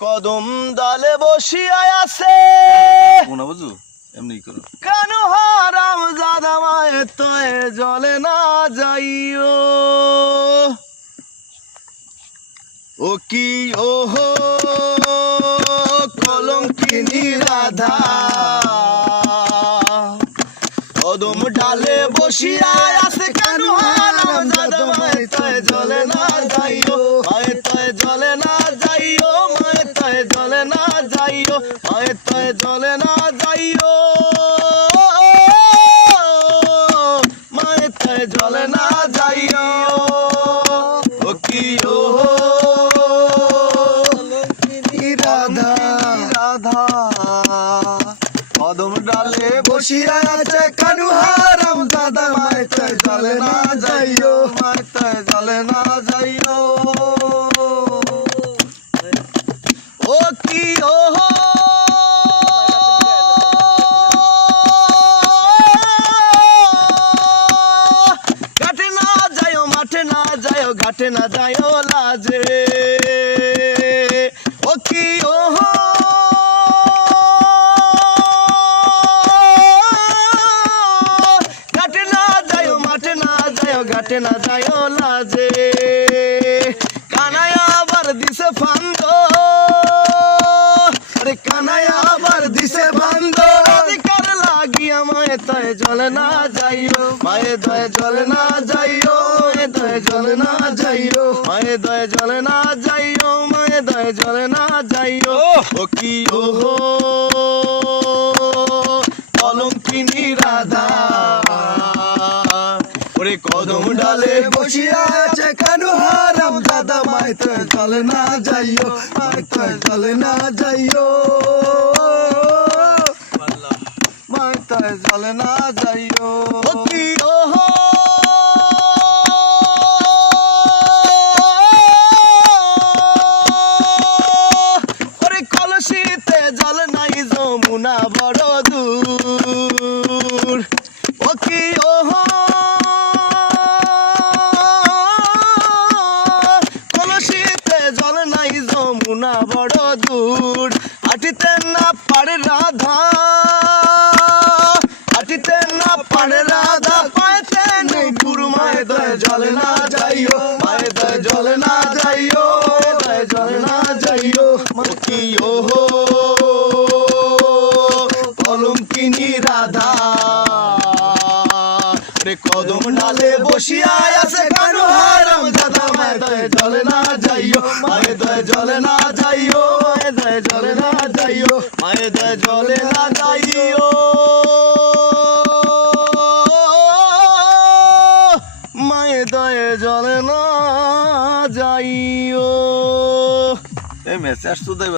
কদম ডালে বসিয়া আছে। মনে বুঝু? এমনি করো। কেন হারাম জাদা মায়ের তয়ে জলে না যাইও? ও কি ও হো কলঙ্কিনী রাধা। কদম ডালে বসিয়া জলে না যাইও মায়ের তয়ে জলে না যাইও। মায়ের তয়ে জলে না যাইও। ও রাধা রাধা কদম ডালে বসিয়া আছে দাদা তয়ে জলে না যাইও। তয়ে জলে না ঘাটে না যায়ও মাঠে না যায়ও ঘাটে না যায়ও লাজে। ও কি ও ঘাটে না যায়ও মাঠে না যায়ও ঘাটে না যায়ও লাজে। কানায় আবার দিছে ফান্দ কানায় আবার দিছে বান্দ অধিকার লাগিয়া মায়ে তয় জলে না যাইও। মায়ে দয়ে জলে না যাইও মায়ে দয়ে জলে না যাইও। মায়ে দয়ে জলে না যাইও মায়ে দয়ে জলে না যাইও। ও। কি ও হো। কলঙ্কিনী রাধা। ওরে কদম ডালে বসিয়া আছে কানু হারাম দাদা মাই তো চলে না যাইও মাই তো চলে না যাইও। তো চলে না যাইও। জল নাই, যমুনা বড় দূর। ও নাই, যমুনা বড় দূর। হাঁটিতে না পারে রাধা জলে না যাইও মায়ে দয়ে জলে না যাইও জলে না যাইও কি ও হো। কলঙ্কিনী রাধা, রে কদম ডালে বসিয়া আছে কানু হারাম দাদা মায়ে দয়ে জলে না যাইও মায়ে দয়ে জলে না যাইও মায়ে দয়ে জলে না যাইও মায়ে দয়ে জলে না যাইও। দয়ে জলে না যাইও। এই মেসেজ তো দেবে।